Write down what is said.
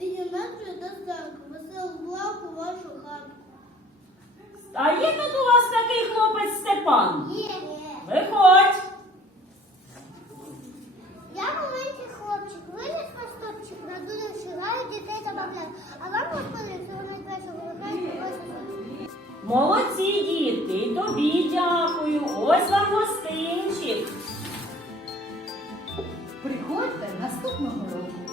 Відіначує та станку, веселу плавку вашу хатку. А є тут у вас такий хлопець Степан? Є. Виходь. Я маленький хлопчик, виліз на стопчик, продуливши граю дітей та бабляю. А вам господи, що вони весело грають. Молодці діти, тобі дякую. Ось вам гостинчик. Приходьте наступного року.